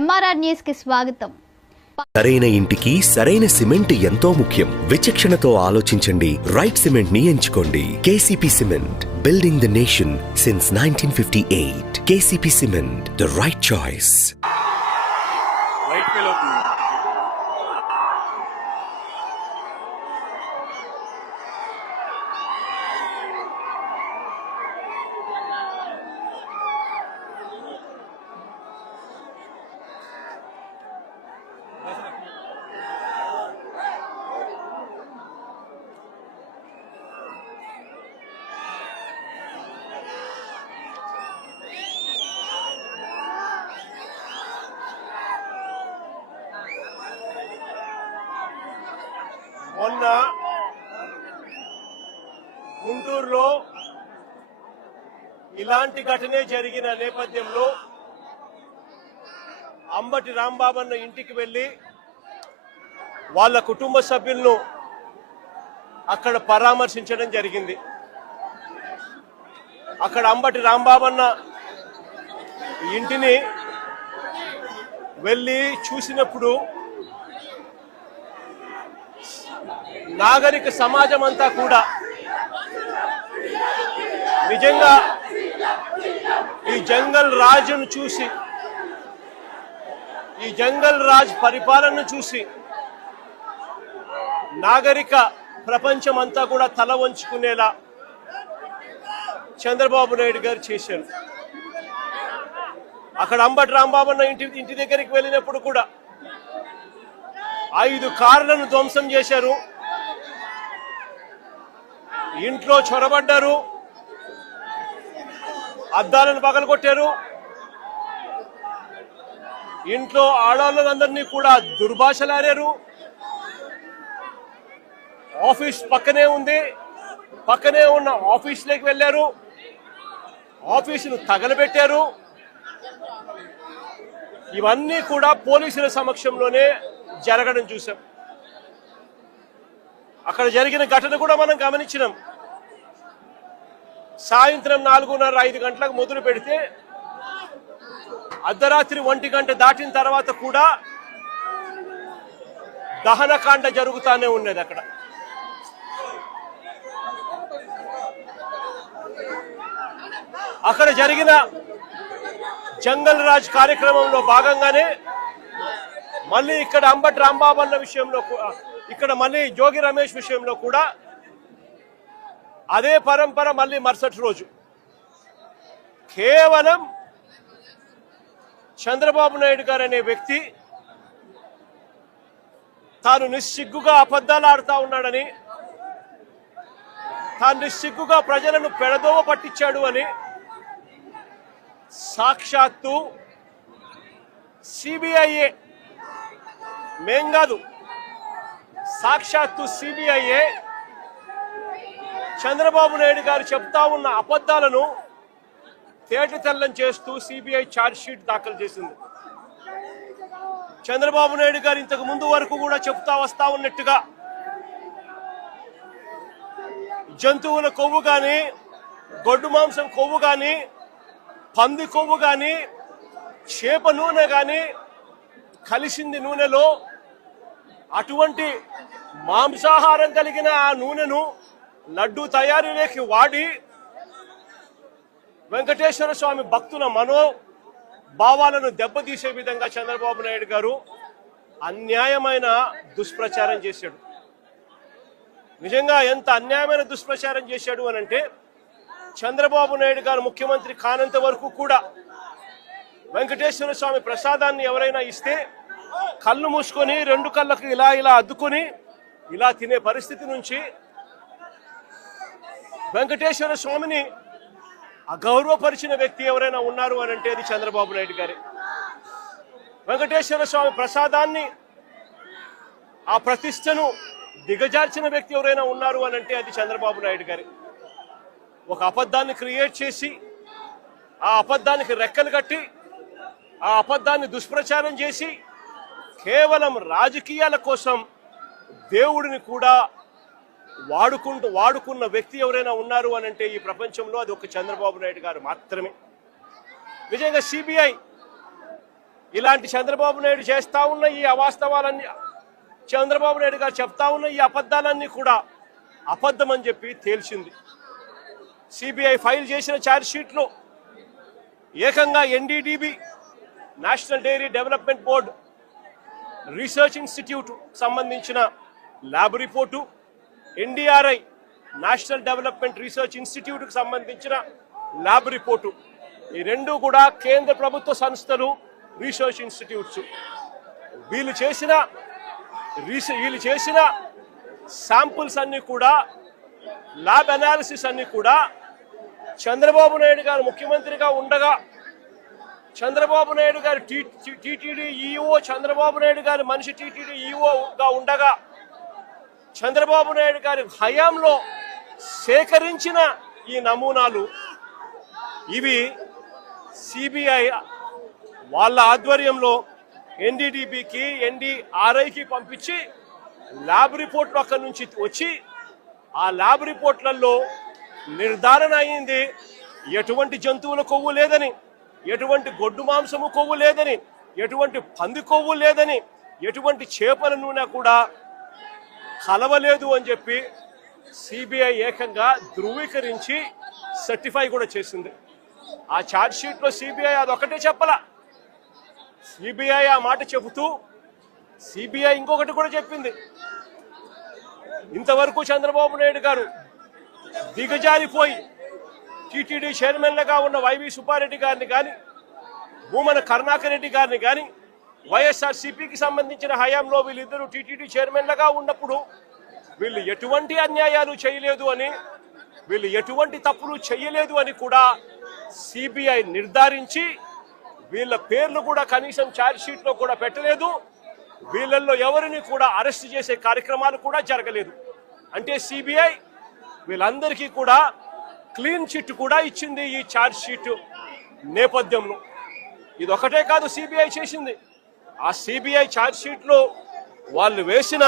MRR news కి స్వాగతం. సరైన ఇంటికి సరైన సిమెంట్ ఎంతో ముఖ్యం. విచక్షణతో ఆలోచించండి. రైట్ సిమెంట్ ని ఎంచుకోండి. KCP cement, building the nation since 1958. KCP cement, the right choice. మొన్న గుంటూరులో ఇలాంటి ఘటనే జరిగిన నేపథ్యంలో అంబటి రాంబాబన్న ఇంటికి వెళ్లి వాళ్ళ కుటుంబ సభ్యులను అక్కడ పరామర్శించడం జరిగింది. అక్కడ అంబటి రాంబాబన్న ఇంటిని వెళ్ళి చూసినప్పుడు నాగరిక సమాజం అంతా కూడా నిజంగా ఈ జంగల్ రాజును చూసి, ఈ జంగల్ రాజ్ పరిపాలనను చూసి నాగరిక ప్రపంచం అంతా కూడా తల వంచుకునేలా చంద్రబాబు నాయుడు గారు చేశారు. అక్కడ అంబటి రాంబాబన్న ఇంటి దగ్గరికి వెళ్ళినప్పుడు కూడా 5 కార్లను ధ్వంసం చేశారు. ఇంట్లో చొరబడ్డారు, అద్దాలను పగలగొట్టారు, ఇంట్లో ఆడవాళ్ళందరినీ కూడా దుర్భాషలాడారు. ఆఫీస్ పక్కనే ఉంది, పక్కనే ఉన్న ఆఫీసులోకి వెళ్ళారు, ఆఫీసును తగలబెట్టారు. ఇవన్నీ కూడా పోలీసుల సమక్షంలోనే జరగడం చూసాం. అక్కడ జరిగిన ఘటన కూడా మనం గమనించినాం. సాయంత్రం 4:30-5 గంటలకు మొదలు పెడితే అర్ధరాత్రి 1 గంట దాటిన తర్వాత కూడా దహనకాండ జరుగుతానే ఉన్నది. అక్కడ జరిగిన జంగల్ రాజ్ కార్యక్రమంలో భాగంగానే మళ్ళీ ఇక్కడ అంబటి రాంబాబన్న విషయంలో, ఇక్కడ మళ్ళీ జోగి రమేష్ విషయంలో కూడా అదే పరంపర. మళ్ళీ మరుసటి రోజు కేవలం చంద్రబాబు నాయుడు గారు అనే వ్యక్తి తాను నిస్సిగ్గుగా అబద్ధాలు ఆడుతా ఉన్నాడని, తాను నిస్సిగ్గుగా ప్రజలను పెడదోవ పట్టించాడు అని సాక్షాత్తు సిబిఐఏ, మేం కాదు, సాక్షాత్తు సిబిఐఏ చంద్రబాబు నాయుడు గారు చెప్తా ఉన్న అబద్ధాలను తేటతెల్లం చేస్తూ సిబిఐ ఛార్జ్ షీట్ దాఖలు చేసింది. చంద్రబాబు నాయుడు గారు ఇంతకు ముందు వరకు కూడా చెప్తా వస్తా ఉన్నట్టుగా జంతువుల కొవ్వు కానీ, గొడ్డు మాంసం కొవ్వు కానీ, పంది కొవ్వు కానీ, చేప నూనె కానీ కలిసింది నూనెలో. అటువంటి మాంసాహారం కలిగిన ఆ నూనెను లడ్డూ తయారీలోకి వాడి వెంకటేశ్వర స్వామి భక్తుల మనోభావాలను దెబ్బతీసే విధంగా చంద్రబాబు నాయుడు గారు అన్యాయమైన దుష్ప్రచారం చేశాడు. నిజంగా ఎంత అన్యాయమైన దుష్ప్రచారం చేశాడు అనంటే, చంద్రబాబు నాయుడు గారు ముఖ్యమంత్రి కానంత వరకు కూడా వెంకటేశ్వర స్వామి ప్రసాదాన్ని ఎవరైనా ఇస్తే కళ్ళు మూసుకొని 2 కళ్ళకు ఇలా అద్దుకొని ఇలా తినే పరిస్థితి నుంచి వెంకటేశ్వర స్వామిని అగౌరవపరిచిన వ్యక్తి ఎవరైనా ఉన్నారు అని అంటే అది చంద్రబాబు నాయుడు గారే. వెంకటేశ్వర స్వామి ప్రసాదాన్ని, ఆ ప్రతిష్టను దిగజార్చిన వ్యక్తి ఎవరైనా ఉన్నారు అని అంటే అది చంద్రబాబు నాయుడు గారే. ఒక అబద్ధాన్ని క్రియేట్ చేసి, ఆ అబద్ధానికి రెక్కలు కట్టి, ఆ అబద్ధాన్ని దుష్ప్రచారం చేసి కేవలం రాజకీయాల కోసం దేవుడిని కూడా వాడుకున్న వ్యక్తి ఎవరైనా ఉన్నారు అని అంటే ఈ ప్రపంచంలో అది ఒక చంద్రబాబు నాయుడు గారు మాత్రమే. నిజంగా సిబిఐ ఇలాంటి చంద్రబాబు నాయుడు చేస్తా ఉన్న ఈ అవాస్తవాలన్నీ, చంద్రబాబు నాయుడు గారు చెప్తా ఉన్న ఈ అబద్ధాలన్నీ కూడా అబద్ధం అని చెప్పి తేల్చింది. సిబిఐ ఫైల్ చేసిన ఛార్జ్ షీట్లో ఏకంగా NDDB, national dairy development board, research institute సంబంధించిన lab report, NDRI, national development research ఇన్స్టిట్యూట్కి సంబంధించిన ల్యాబ్ రిపోర్టు, ఈ రెండు కూడా కేంద్ర ప్రభుత్వ సంస్థలు, రీసెర్చ్ ఇన్స్టిట్యూట్స్. వీళ్ళు చేసిన శాంపుల్స్ అన్నీ కూడా, ల్యాబ్ అనాలిసిస్ అన్నీ కూడా చంద్రబాబు నాయుడు గారు ముఖ్యమంత్రిగా ఉండగా, చంద్రబాబు నాయుడు గారు టీటీడీ ఈఓ, చంద్రబాబు నాయుడు గారి మనిషి టీటీడీ ఈఓగా ఉండగా, చంద్రబాబు నాయుడు గారి హయాంలో సేకరించిన ఈ నమూనాలు ఇవి సిబిఐ వాళ్ళ ఆధ్వర్యంలో ఎన్డీడీబీకి, ఎన్డీఆర్ఐకి పంపించి ల్యాబ్ రిపోర్ట్లు అక్కడి నుంచి వచ్చి, ఆ ల్యాబ్ రిపోర్ట్లలో నిర్ధారణ అయింది ఎటువంటి జంతువుల కొవ్వు లేదని, ఎటువంటి గొడ్డు మాంసము కొవ్వు లేదని, ఎటువంటి పంది కొవ్వు లేదని, ఎటువంటి చేపల నూనె కూడా కలవలేదు అని చెప్పి సిబిఐ ఏకంగా ధృవీకరించి సర్టిఫై కూడా చేసింది. ఆ ఛార్జ్ షీట్లో సిబిఐ అదొకటే చెప్పలా. సిబిఐ ఆ మాట చెబుతూ సిబిఐ ఇంకొకటి కూడా చెప్పింది. ఇంతవరకు చంద్రబాబు నాయుడు గారు దిగజారిపోయి టీటీడీ చైర్మన్లుగా ఉన్న వైవి సుబ్బారెడ్డి గారిని కానీ, భూమన కరుణాకర్ రెడ్డి గారిని కానీ, వైఎస్ఆర్సీపీకి సంబంధించిన హయాంలో వీళ్ళిద్దరూ టీటీడీ చైర్మన్లుగా ఉన్నప్పుడు వీళ్ళు ఎటువంటి అన్యాయాలు చేయలేదు అని, వీళ్ళు ఎటువంటి తప్పులు చేయలేదు అని కూడా సిబిఐ నిర్ధారించి వీళ్ళ పేర్లు కూడా కనీసం ఛార్జ్ షీట్లో కూడా పెట్టలేదు. వీళ్ళల్లో ఎవరిని కూడా అరెస్ట్ చేసే కార్యక్రమాలు కూడా జరగలేదు. అంటే సిబిఐ వీళ్ళందరికీ కూడా క్లీన్ చిట్ కూడా ఇచ్చింది ఈ ఛార్జ్ షీట్ నేపథ్యంలో. ఇది ఒకటే కాదు సిబిఐ చేసింది. ఆ సిబిఐ ఛార్జ్ షీట్లో వాళ్ళు వేసిన